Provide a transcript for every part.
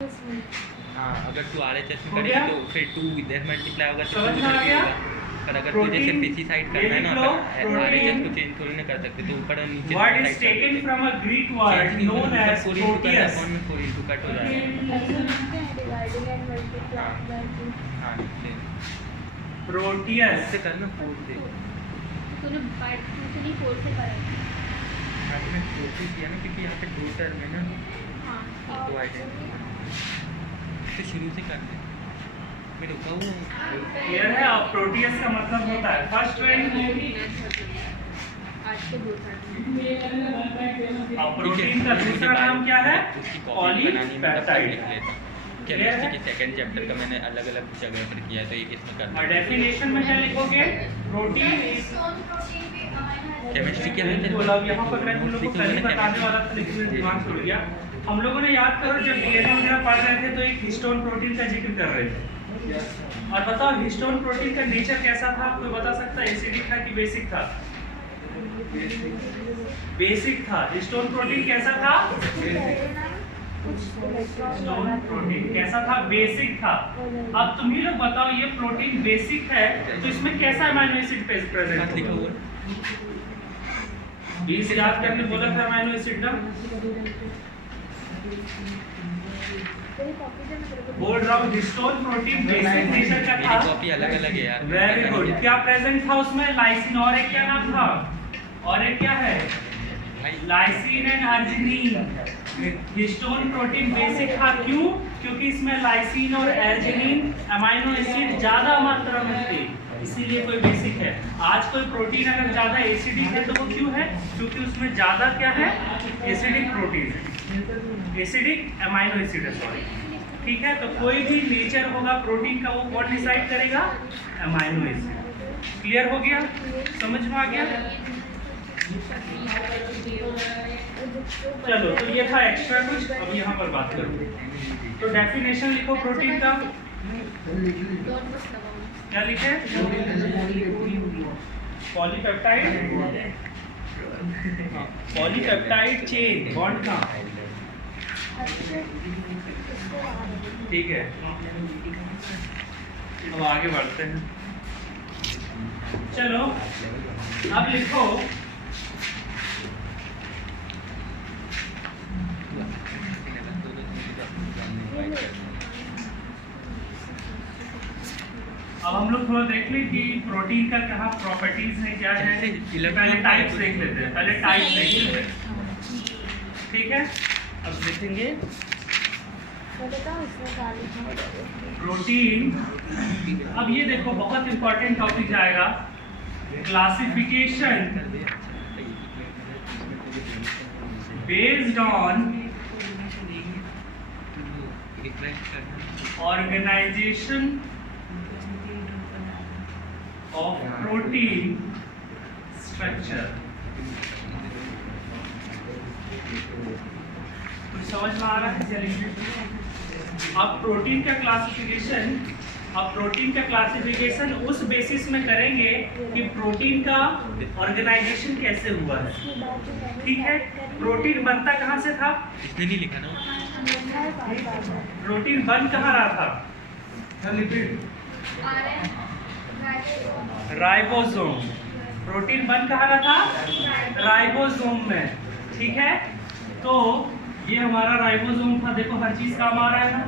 हाँ, अगर तू RHS में करेगा तो फिर 2 इधर मल्टीप्लाई होगा तो 2 इधर भी होगा। पर अगर तुझे सिर्फ इसी साइड करना है ना, अपन RHS को चेंज थोड़ी ना कर सकते, तो ऊपर और नीचे Word is taken from a Greek word known as proteus. 4 into cut हो जाएगा। Dividing and multiplying by 2। हाँ, नीचे Proteus. ऐसे करना 4 से। तूने बाइट 2 से नहीं 4 से करा है। हाँ, मैंने 4 से किया ना, क्योंकि यहाँ पे 2 टर्म है ना, हाँ, तो आइडेंटिटी तो शुरू से कर दे। मैं रुका हूँ। क्लियर है? अब प्रोटियस का मतलब होता है फर्स्ट रेंज। आज के 2 था। अब प्रोटीन का दूसरा नाम क्या है? पॉलीपेप्टाइड। पॉलीपेप्टाइड। केमिस्ट्री के सेकंड चैप्टर का मैंने अलग-अलग जगह पर किया है, तो एक इसमें करना और है। डेफिनेशन में क्या लिखोगे? प्रोटीन इज केमिस्ट्री क्या है? बोला अब यहाँ पर मैं तुम लोग को पहले बताने वाला था, लेकिन मेरा दिमाग छूट गया। हम लोगों ने याद करो जब डीएनए वगैरह पढ़ रहे थे तो एक हिस्टोन प्रोटीन का जिक्र कर रहे थे। और बताओ हिस्टोन प्रोटीन का नेचर कैसा था? कोई बता सकता है? एसिडिक था कि बेसिक था? बेसिक था। हिस्टोन प्रोटीन कैसा था? हिस्टोन प्रोटीन कैसा था? बेसिक था। अब तुम ही लोग बताओ, ये प्रोटीन बेसिक है तो इसमें कैसा अमीनो एसिड प्रेजेंट होगा? 20 याद करने बोला था अमीनो एसिड ना। बोल रहा हूँ हिस्टोन प्रोटीन बेसिक नेचर का था। कॉपी अलग-अलग है यार। Very good. क्या प्रेजेंट था उसमें? लाइसिन। और एक क्या नाम था? और एक क्या है? Lysine and arginine. Histone protein basic था। क्यों? क्योंकि इसमें लाइसिन और अर्जिनिन अमीनो एसिड ज्यादा मात्रा में थे, इसीलिए कोई बेसिक है। आज कोई प्रोटीन अगर ज्यादा एसिडिक है तो वो क्यों है? क्योंकि उसमें ज्यादा क्या है? एसिडिक प्रोटीन है, एसिडिक अमीनो एसिड है, सॉरी। ठीक है, तो कोई भी नेचर होगा प्रोटीन का, वो कौन डिसाइड करेगा? Amino acid. क्लियर हो गया? समझ में आ गया? चलो, तो ये था एक्स्ट्रा कुछ। अब यहाँ पर बात करो, तो डेफिनेशन लिखो प्रोटीन का। क्या लिखे? पॉलीपेप्टाइड। पॉलीपेप्टाइड चेन बॉन्ड का। ठीक है, अब आगे बढ़ते हैं। चलो, अब लिखो अब हम लोग थोड़ा देख लें कि प्रोटीन का क्या प्रॉपर्टीज है, क्या है। पहले टाइप्स देख लेते हैं, पहले टाइप्स देख लेते हैं। ठीक है, अब देखेंगे प्रोटीन। अब ये देखो बहुत इंपॉर्टेंट टॉपिक जाएगा, classification based on organisation of protein structure। कुछ समझ में आ रहा है? चलिए, अब प्रोटीन का क्लासिफिकेशन उस बेसिस में करेंगे कि प्रोटीन का ऑर्गेनाइजेशन कैसे हुआ है। ठीक है, प्रोटीन बनता कहाँ से था? इसने नहीं लिखा ना। प्रोटीन बन कहाँ रहा था? Lipid, ribosome. प्रोटीन बन कहाँ रहा था? राइबोसोम में। ठीक है, तो ये हमारा राइबोसोम था। देखो हर चीज काम आ रहा है ना।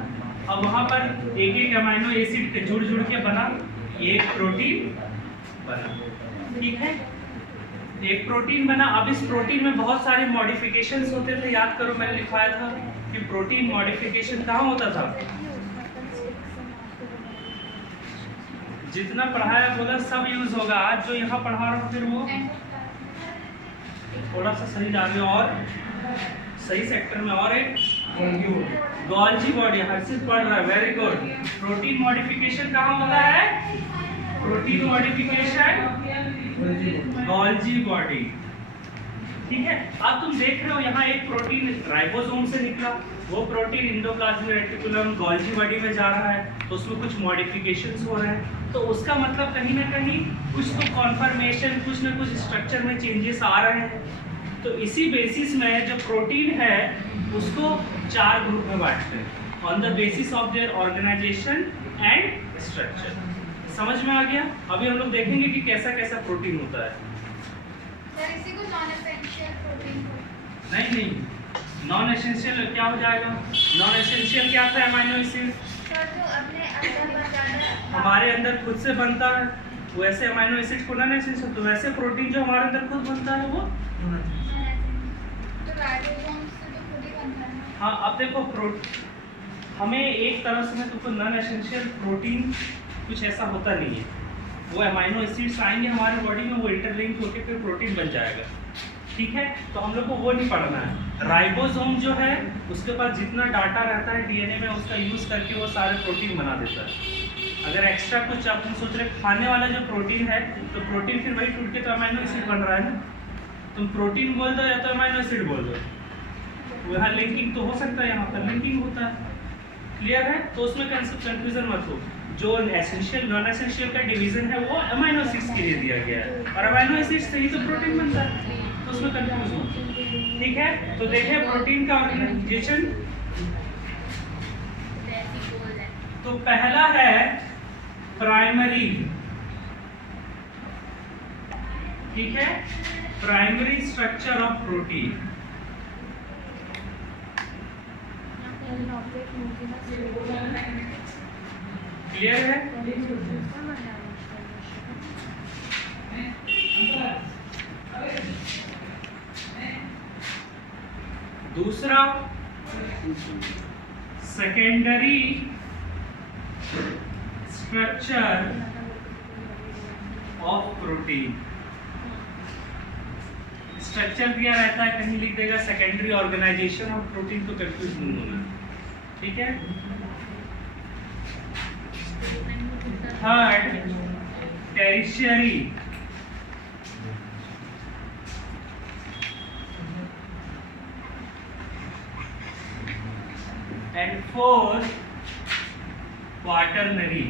अब वहां पर एक एक अमीनो एसिड के जुड़ जुड़ के बना एक प्रोटीन बना। ठीक है, एक प्रोटीन बना। अब इस प्रोटीन में बहुत सारे मॉडिफिकेशंस होते थे। याद करो, मैंने लिखवाया था कि प्रोटीन मॉडिफिकेशन कहाँ होता था? जितना पढ़ाया बोला सब यूज होगा। आज जो यहाँ पढ़ा रहा हूँ फिर वो थोड़ा सा सही जा रहे हो और सही सेक्टर में। और एक गोल्जी बॉडी, हर्षित पढ़ रहा है, वेरी गुड। प्रोटीन मॉडिफिकेशन कहाँ होता है? Protein modification Golgi body. ठीक है, अब तुम देख रहे हो यहाँ एक प्रोटीन राइबोसोम से निकला, वो protein endoplasmic reticulum Golgi body में जा रहा है, तो उसमें कुछ मॉडिफिकेशंस हो रहे हैं। तो उसका मतलब कहीं ना कहीं कुछ तो कॉन्फर्मेशन, कुछ ना कुछ स्ट्रक्चर में चेंजेस आ रहे हैं। तो इसी बेसिस में जो प्रोटीन है उसको 4 ग्रुप में बांटते हैं। On the basis of their organisation and structure. समझ में आ गया? अभी हम लोग देखेंगे कि कैसा कैसा प्रोटीन होता है। सर इसी को नॉन एसेंशियल प्रोटीन को नहीं, नॉन एसेंशियल क्या हो जाएगा? नॉन एसेंशियल क्या था? अमीनो एसिड सर जो अपने अंदर बनता है हमारे अंदर खुद से बनता है, वैसे अमीनो एसिड को नॉन एसेंशियल, तो वैसे प्रोटीन जो हमारे अंदर खुद बनता है वो तो राइबोसोम से तो खुद ही बनता है ना। हाँ। अब देखो हमें एक तरह से मैं तुमको नॉन एसेंशियल प्रोटीन कुछ ऐसा होता नहीं है, वो अमीनो एसिड्स आएंगे हमारे बॉडी में, वो इंटरलिंक होकर फिर प्रोटीन बन जाएगा। ठीक है, तो हम लोग को वो नहीं पढ़ना है। राइबोसोम जो है उसके पास जितना डाटा रहता है डीएनए में, उसका यूज़ करके वो सारे प्रोटीन बना देता है। अगर एक्स्ट्रा कुछ आप सोच रहे खाने वाला जो प्रोटीन है, तो प्रोटीन फिर वही टूट के तो अमीनो एसिड बन रहा है ना। तुम प्रोटीन बोल दो या तो अमीनो एसिड बोल दो, यहाँ लिंकिंग तो हो सकता है, यहाँ पर लिंकिंग होता है। क्लियर है? तो उसमें कंफ्यूजन मत हो। जो एसेंशियल नॉन एसेंशियल का डिवीजन है वो अमीनो एसिड्स के लिए दिया गया है, और अमीनो एसिड्स से ही तो प्रोटीन बनता है, तो उसमें कंफ्यूज मत हो। ठीक है, तो देखिए प्रोटीन का ऑर्गेनाइजेशन। तो पहला है प्राइमरी। ठीक है, primary structure of protein. Clear है? दूसरा secondary structure of protein. Structure दिया रहता है, कहीं लिख देगा सेकेंडरी ऑर्गेनाइजेशन ऑफ प्रोटीन, तो कंफ्यूज नहीं होना। ठीक है। Third tertiary. And fourth quaternary.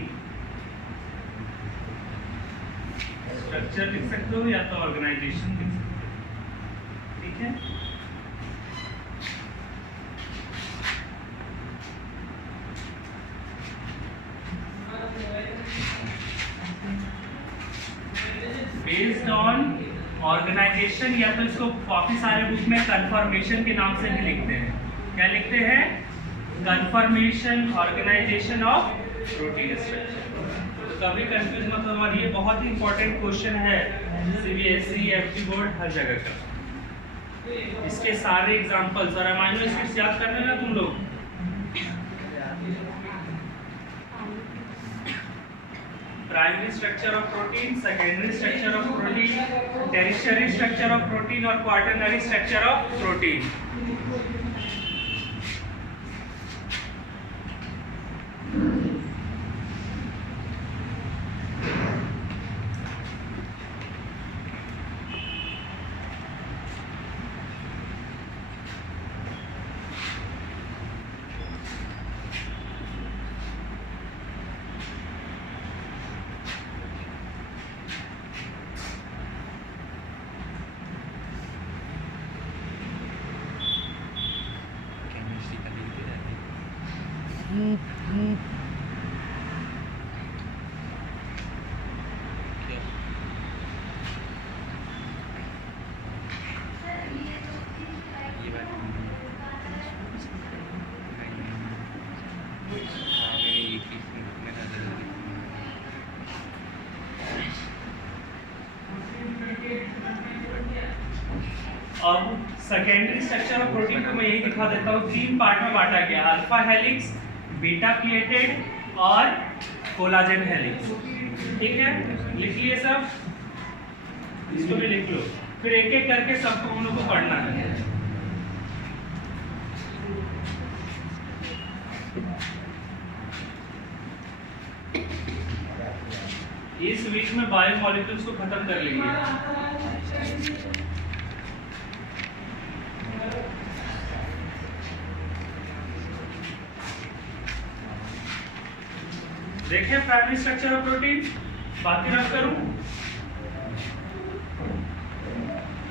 Structure लिख सकते हो या तो ऑर्गेनाइजेशन लिख सकते हो। ठीक है। बेस्ड ऑन ऑर्गेनाइजेशन, या तो इसको काफी सारे बुक में कन्फर्मेशन के नाम से भी लिखते हैं। क्या लिखते हैं? Confirmation organisation of protein structure. तो कभी कंफ्यूज मत हो, और ये बहुत ही इंपॉर्टेंट क्वेश्चन है सीबीएसई, एफटी बोर्ड, हर जगह का। इसके सारे एग्जांपल्स और अमीनो एसिड्स याद करने ना तुम लोग। Primary structure of protein, secondary structure of protein, tertiary structure of protein और quaternary structure of protein. Chemistry का लिखते रहते हैं। क्या? ये बात हाँ, मैंने एक ही में नजर आ रही। अब सेकेंडरी स्ट्रक्चर ऑफ प्रोटीन को मैं यही दिखा देता हूँ। 3 पार्ट में बांटा गया, अल्फा हेलिक्स, बीटा प्लेटेड और कोलाजन हेलिक्स। ठीक है, लिख लिए सब? इसको भी लिख लो, फिर एक एक करके सबको हम लोग को पढ़ना है। इस वीक में बायोमोलिक्यूल्स को खत्म कर लेंगे। देखें प्राइमरी स्ट्रक्चर ऑफ प्रोटीन, बाकी रख करूं?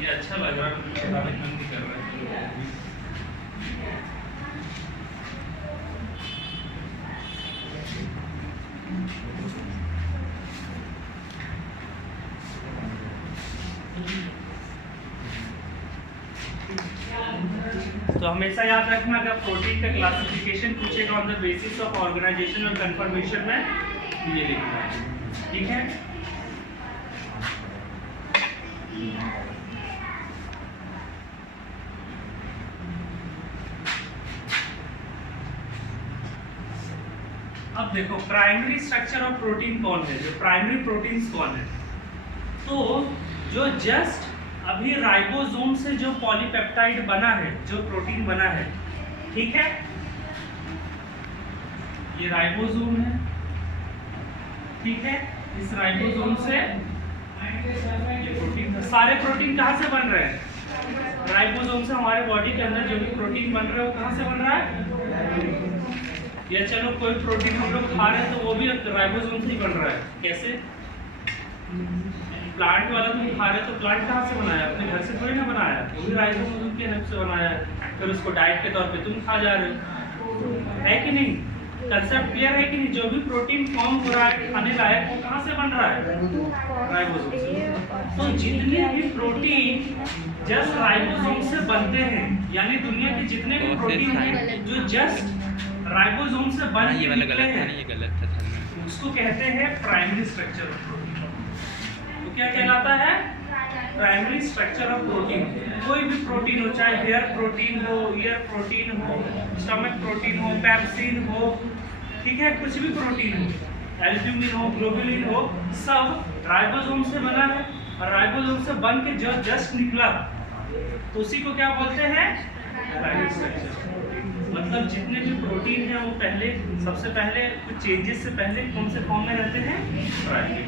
ये अच्छा लग रहा है, मुझे बताने मन नहीं कर रहा है। तो हमेशा याद रखना, अगर प्रोटीन का क्लासिफिकेशन पूछेगा on the basis of organisation और कंफर्मेशन में, ये लिखना है, ठीक है। अब देखो प्राइमरी स्ट्रक्चर ऑफ प्रोटीन कौन है, जो प्राइमरी प्रोटीन्स कौन है। तो जो जस्ट अभी राइबोसोम से जो पॉलीपेप्टाइड बना है, जो प्रोटीन बना है, ठीक है, ये राइबोसोम है, ठीक है। इस राइबोसोम से ये प्रोटीन, सारे प्रोटीन कहाँ से बन रहे हैं? राइबोसोम से। हमारे बॉडी के अंदर जो भी प्रोटीन बन रहा है वो कहाँ से बन रहा है? या चलो कोई प्रोटीन हम लोग खा रहे हैं तो वो भी राइबोसोम से ही बन रहा है। कैसे? प्लांट वाला तुम खा रहे हो तो प्लांट कहाँ से बनाया? अपने घर से थोड़ी ना बनाया, वो भी राइबोसोम के हेल्प से बनाया है। फिर उसको डाइट के तौर पे तुम खा जा रहे हो, है कि नहीं? कंसेप्ट क्लियर है कि नहीं? जो भी प्रोटीन फॉर्म हो रहा है खाने लायक, वो कहाँ से बन रहा है? राइबोसोम से। तो जितने भी प्रोटीन जस्ट राइबोसोम से बनते हैं, यानी दुनिया के जितने भी प्रोटीन हैं जो जस्ट राइबोसोम से बन के निकले हैं, ये गलत था, उसको कहते हैं प्राइमरी स्ट्रक्चर ऑफ प्रोटीन। तो क्या कहलाता है? Primary structure of protein. कोई भी प्रोटीन हो, चाहे हेयर प्रोटीन हो, ईयर प्रोटीन हो, स्टमक प्रोटीन हो, पैप्सिन हो, ठीक है, कुछ भी प्रोटीन हो, एल्ब्यूमिन हो, ग्लोबुलिन हो, सब राइबोसोम से बना है। और राइबोसोम से बन के जो जस्ट निकला, तो उसी को क्या बोलते हैं? Primary structure. मतलब जितने भी प्रोटीन हैं वो पहले, सबसे पहले कुछ चेंजेस से पहले कौन से फॉर्म में रहते हैं? प्राइमरी।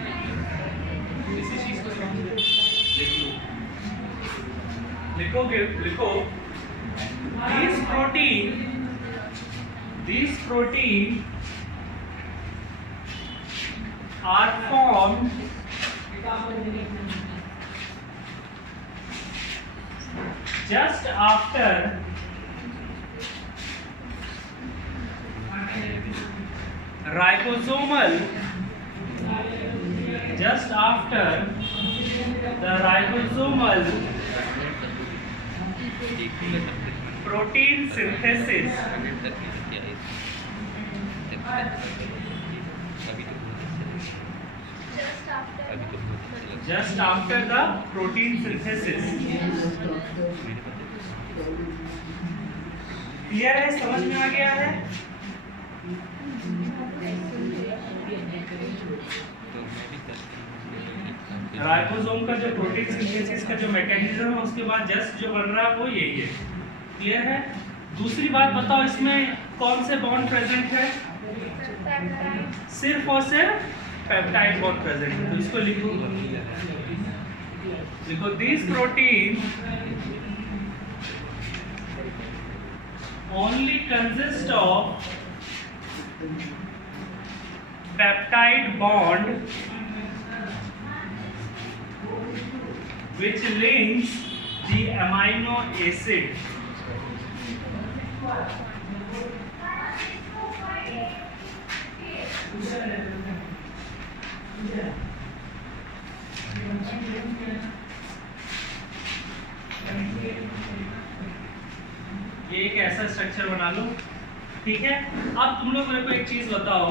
इसी चीज को समझिए, लिखोगे, लिखो, these protein are formed just after ribosomal, just after the ribosomal protein synthesis just after the protein synthesis। Clear है? समझ में आ गया है? राइबोसोम का जो प्रोटीन सिंथेसिस का जो मैकेनिज्म है, उसके बाद जस्ट जो बन रहा है वो यही है। क्लियर है? दूसरी बात बताओ, इसमें कौन से बॉन्ड प्रेजेंट है? सिर्फ और सिर्फ पेप्टाइड बॉन्ड प्रेजेंट है। तो इसको लिखो, लिखो, this protein only consist of peptide bond which links the amino acid ये एक ऐसा स्ट्रक्चर बना लो, ठीक है। अब तुम लोग मेरे को एक चीज बताओ,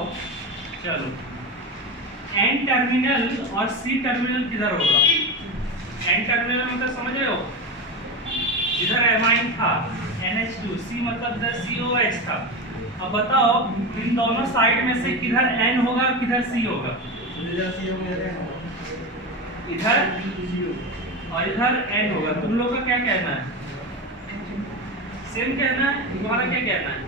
चलो, एन टर्मिनल और सी टर्मिनल किधर होगा? एन टर्मिनल मतलब समझ रहे हो, जिधर एमाइन था NH2, सी मतलब इधर COH था। अब बताओ इन दोनों साइड में से किधर N होगा और किधर C होगा? इधर और इधर N होगा। तुम लोग का क्या कहना है? सेम कहना है? तुम्हारा क्या कहना है?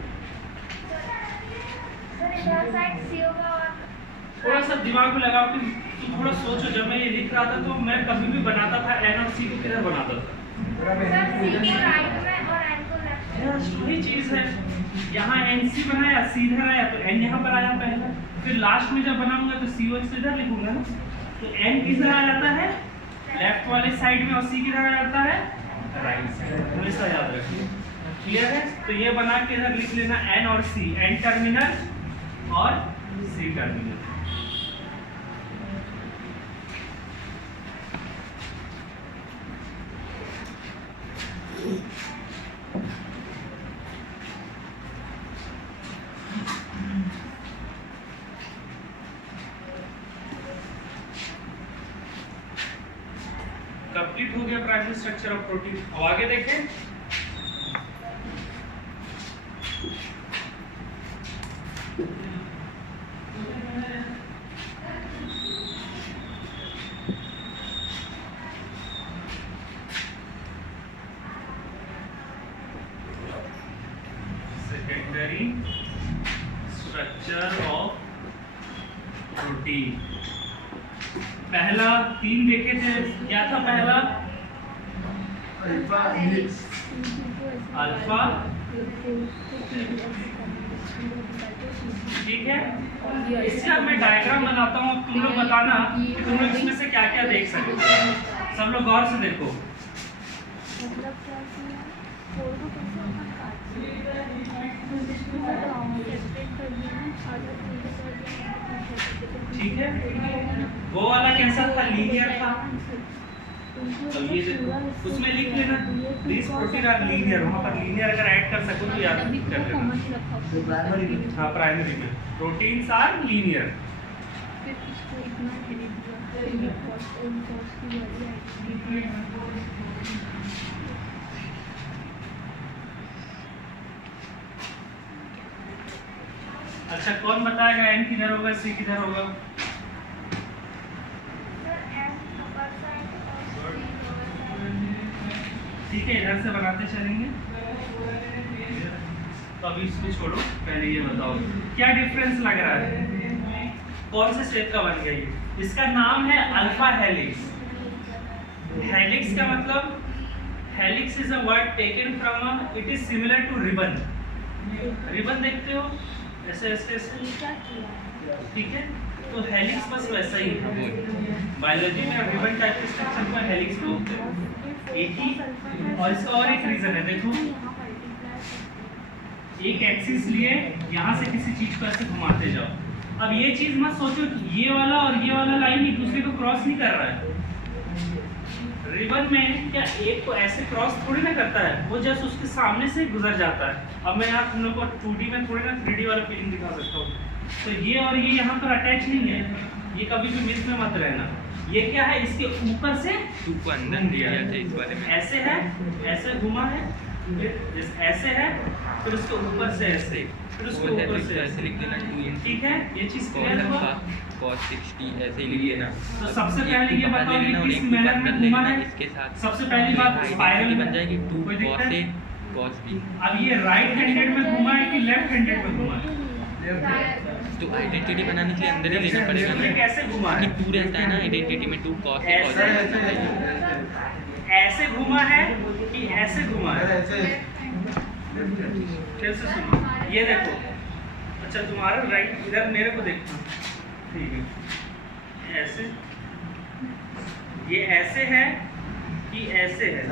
थोड़ा सा दिमाग में लगाओ कि तुम थोड़ा सोचो। जब मैं ये लिख रहा था तो मैं कभी भी बनाता था N और C को किधर बनाता था? वही चीज है, यहाँ NC बनाया, C इधर आया तो N यहाँ पर आया पहले, फिर लास्ट में जब बनाऊंगा तो COH इधर लिखूंगा ना। तो N किधर आ जाता है? लेफ्ट वाले साइड में, और C किधर आ जाता है? Right side. हमेशा याद रखिए। क्लियर है? तो ये बना के इधर लिख लेना N और C, N टर्मिनल और C terminal. Primary structure of protein. अब आगे देखें, सेकेंडरी स्ट्रक्चर ऑफ प्रोटीन। पहला 3 देखे थे, क्या था पहला? अल्फा हेलिक्स, अल्फा, ठीक है। इसका मैं डायग्राम बनाता हूँ, तुम लोग बताना कि तुम लोग इसमें से क्या क्या देख सकते हो। सब लोग गौर से देखो। मतलब क्या किया? फोर को कैसे अपन काट सेपरेट कर दिया ना, आधा पूरा कर दिया, ठीक है, वो वाला कैसा था? लीनियर था। तो ये देखो, उसमें लिख लेना दिस प्रोटीन आर लीनियर, वहाँ पर लीनियर अगर ऐड कर सको तो याद कर लेना। जो प्राइमरी में, हाँ, प्राइमरी में प्रोटीन्स आर लीनियर। फिर इसको इतना हेडिंग दिया, फिर ये कॉस्ट और कॉस्ट की वाली आइडेंटिटी। अच्छा, कौन बताएगा एन किधर होगा, सी किधर होगा? ठीक है, इधर से बनाते चलेंगे। तो अभी इसको छोड़ो, पहले ये बताओ क्या डिफरेंस लग रहा है, कौन से शेप का बन गया ये? इसका नाम है अल्फा हेलिक्स। हेलिक्स का मतलब, helix is a word taken from, it is similar to ribbon. Ribbon देखते हो ऐसे ऐसे ऐसे, ठीक है, तो हेलिक्स बस वैसा ही है। बायोलॉजी में रिबन टाइप स्ट्रक्चर को हेलिक्स बोलते हैं। एक ही, और इसका और एक रीजन है, देखो एक एक्सिस लिए यहाँ से किसी चीज को ऐसे घुमाते जाओ। अब ये चीज मत सोचो कि ये वाला और ये वाला लाइन एक दूसरे को क्रॉस नहीं कर रहा है। रिबन में क्या एक को ऐसे क्रॉस थोड़ी ना करता है, वो जस्ट उसके सामने से गुजर जाता है। अब मैं यहाँ तुम लोग को 2D में थोड़ी ना 3D वाला फीलिंग दिखा सकता हूँ। तो ये और ये यहाँ पर अटैच नहीं है, ये कभी भी मिस में मत रहना। ये क्या है, इसके ऊपर से टू को अंदर दिया था इस वाले में। ऐसे है, ऐसे घुमा है, फिर ऐसे है, फिर उसके ऊपर से ऐसे, फिर उसके ऊपर से ऐसे लिख देना 2 ठीक है, ये चीज क्लियर हुआ। cos 60 ऐसे ही लिख देना। तो सबसे पहले ये बताओ ये किस मैनर में घुमा है? इसके साथ सबसे पहली बात स्पाइरल बन जाएगी 2 कोई दिक्कत? cos A cos B। अब ये राइट हैंडेड में घुमा है कि लेफ्ट हैंडेड में घुमा है? तो आइडेंटिटी बनाने के लिए अंदर ही लेना पड़ेगा ये ना, कैसे घुमा कि है? 2 रहता है ना आइडेंटिटी में, 2 cos A cos B। ऐसे घुमा है कि ऐसे घुमा है? कैसे सुनो, ये देखो, अच्छा तुम्हारा राइट इधर मेरे को देखना, ठीक है, ऐसे, ये ऐसे है कि ऐसे है?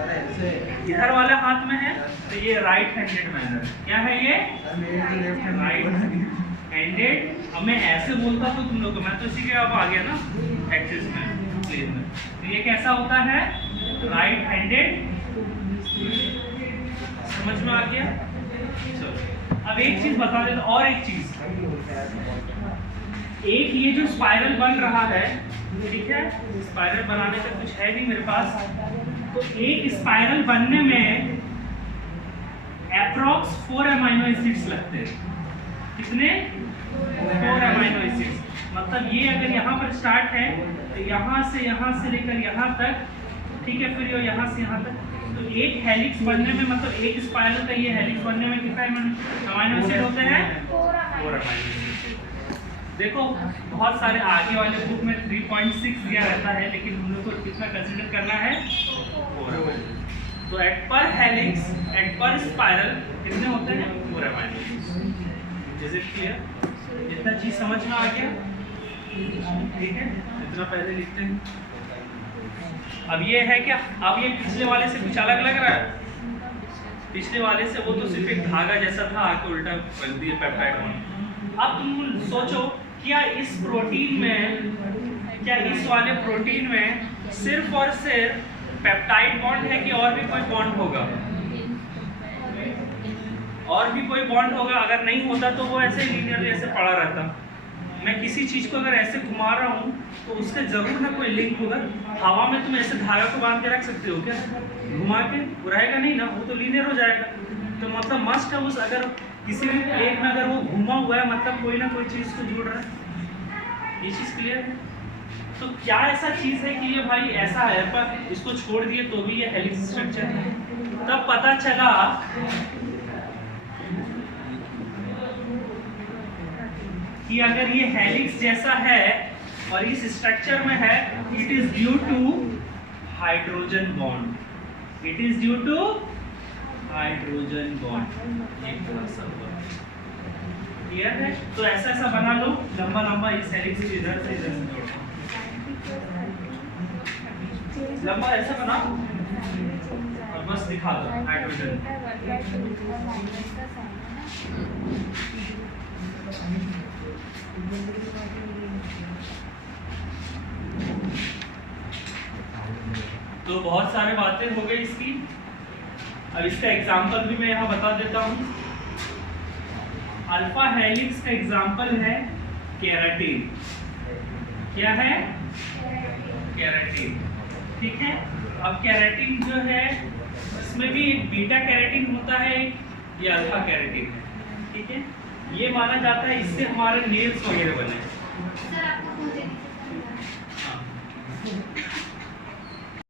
इधर वाला हाथ में है तो ये राइट हैंडेड मैनर है। क्या है ये? Right handed. अब मैं ऐसे बोलता तो तुम लोग को, मैं तो इसी के अब आ गया ना एक्सिस में, प्लेन में, तो ये कैसा होता है? Right handed. समझ में आ गया? चलो अब एक चीज बता देता, और एक चीज, एक ये जो स्पाइरल बन रहा है, ठीक है, स्पाइरल बनाने का कुछ है नहीं मेरे पास, तो एक स्पाइरल बनने में अप्रॉक्स 4 अमीनो एसिड्स लगते हैं। कितने? 4 अमीनो एसिड्स। मतलब ये अगर यहाँ पर स्टार्ट है तो यहाँ से लेकर यहाँ तक, ठीक है, फिर यहाँ से यहाँ तक, तो एक हेलिक्स बनने में, मतलब एक स्पाइरल का ये हेलिक्स बनने में कितना अमीनो एसिड होते हैं? 4 अमीनो एसिड। देखो बहुत सारे आगे वाले बुक में 3.6 दिया रहता है, लेकिन हम लोग को कितना कंसीडर करना है? 4 अमीनो। तो एट पर हेलिक्स, एट पर स्पाइरल कितने होते हैं? 4 amino acid. Is it clear? इतना चीज समझ में आ गया? ठीक है, इतना पहले लिखते हैं। अब ये है क्या, अब ये पिछले वाले से कुछ अलग लग रहा है? पिछले वाले से वो तो सिर्फ एक धागा जैसा था, आके उल्टा बन दिया पेप्टाइड बॉन्ड। अब तुम सोचो, क्या इस प्रोटीन में, क्या इस वाले प्रोटीन में सिर्फ और सिर्फ पेप्टाइड बॉन्ड है कि और भी कोई बॉन्ड होगा? और भी कोई बॉन्ड होगा। अगर नहीं होता तो वो ऐसे लीनियर जैसे पड़ा रहता। मैं किसी चीज को अगर ऐसे घुमा रहा हूँ तो उसके जरूर ना कोई लिंक होगा। हवा में तुम ऐसे धागा को बांध के रख सकते हो क्या? घुमा के वो रहेगा नहीं ना, वो तो लीनियर हो जाएगा। तो मतलब मस्ट है उस, अगर किसी भी एक में अगर वो घुमा हुआ है मतलब कोई ना कोई चीज को जुड़ रहा है। ये चीज क्लियर है? तो क्या ऐसा चीज है कि ये भाई ऐसा है पर इसको छोड़ दिए तो भी ये हेलिक्स स्ट्रक्चर है? तब पता चला कि अगर ये हेलिक्स जैसा है और इस स्ट्रक्चर में है, it is due to hydrogen bond. It is due to hydrogen bond. ये पूरा सब क्लियर है? तो ऐसा ऐसा बना लो लंबा लंबा, इस हेलिक्स को इधर से इधर से जोड़ो, लंबा ऐसा बनाओ और बस दिखा दो हाइड्रोजन। तो बहुत सारे बातें हो गई इसकी। अब इसका एग्जांपल भी मैं यहाँ बता देता हूँ। अल्फा हेलिक्स का एग्जांपल है केराटिन। क्या है? केराटिन। ठीक है। अब केराटिन जो है इसमें भी बीटा केराटिन होता है, ये अल्फा केराटिन है। ठीक है। ये माना जाता है इससे हमारे नेल्स वगैरह बने। सर आपको